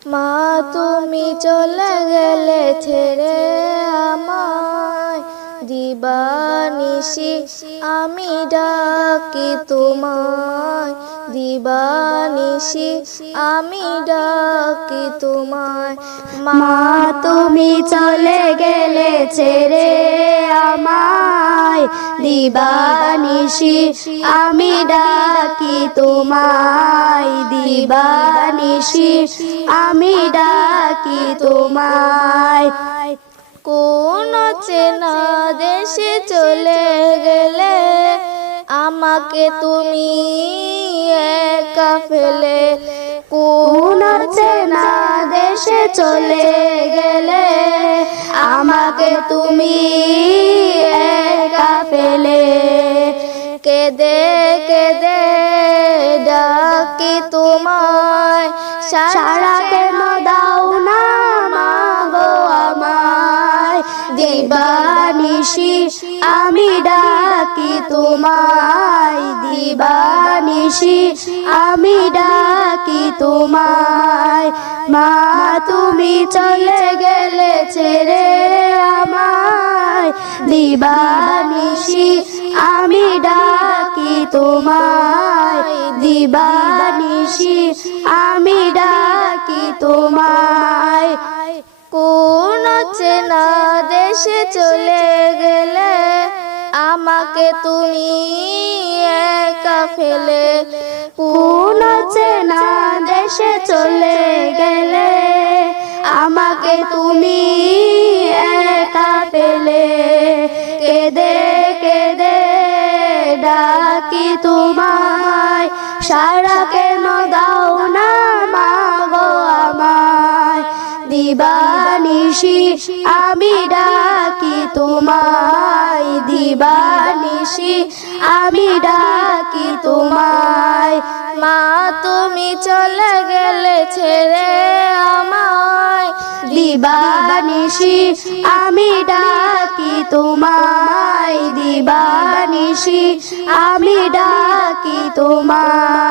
মা তুমি চলে গেলে ছেড়ে আমায়, দিবানিশি আমি ডাকি তোমায়, দিবানিশি আমি ডাকি তোমায়। মা তুমি চলে গেলে ছেড়ে আমায়, দিবানিশি আমি ডাকি তোমায়, দিবানিশি আমি ডাকি তোমায়। কোন চেনা দেশে চলে গেলে আমাকে তুমি একা ফেলে, কোন চেনা দেশে চলে গেলে আমাকে তুমি একা ফেলে। কেঁদে কেঁদে ডাকি তোমায়, সারা কেন দাও না মা গো আমায়, দিবানিশি আমি ডাকি তোমায়, দিবানিশি আমি ডাকি তোমায়। মা তুমি চলে গেলে ছেড়ে আমায়, দিবানিশি আমি ডাকি তোমায়, দিবানিশি আমি ডাকি তোমায়। কোন চেনা দেশে চলে গেলে আমাকে তুমি একা ফেলে, কোন চেনা দেশে চলে গেলে আমাকে তুমি একা ফেলে। কেঁদে কেঁদে ডাকি তোমায়, সারা কেন দাও না মা গো আমায়, দিবানিশি আমি ডাকি তোমায়, দিবানিশি আমি ডাকি তোমায়। মা তুমি চলে গেলে ছেড়ে আমায়, দিবানিশি আমি ডাকি তোমায়, দিবানিশি আমি ডাকি তোমায়।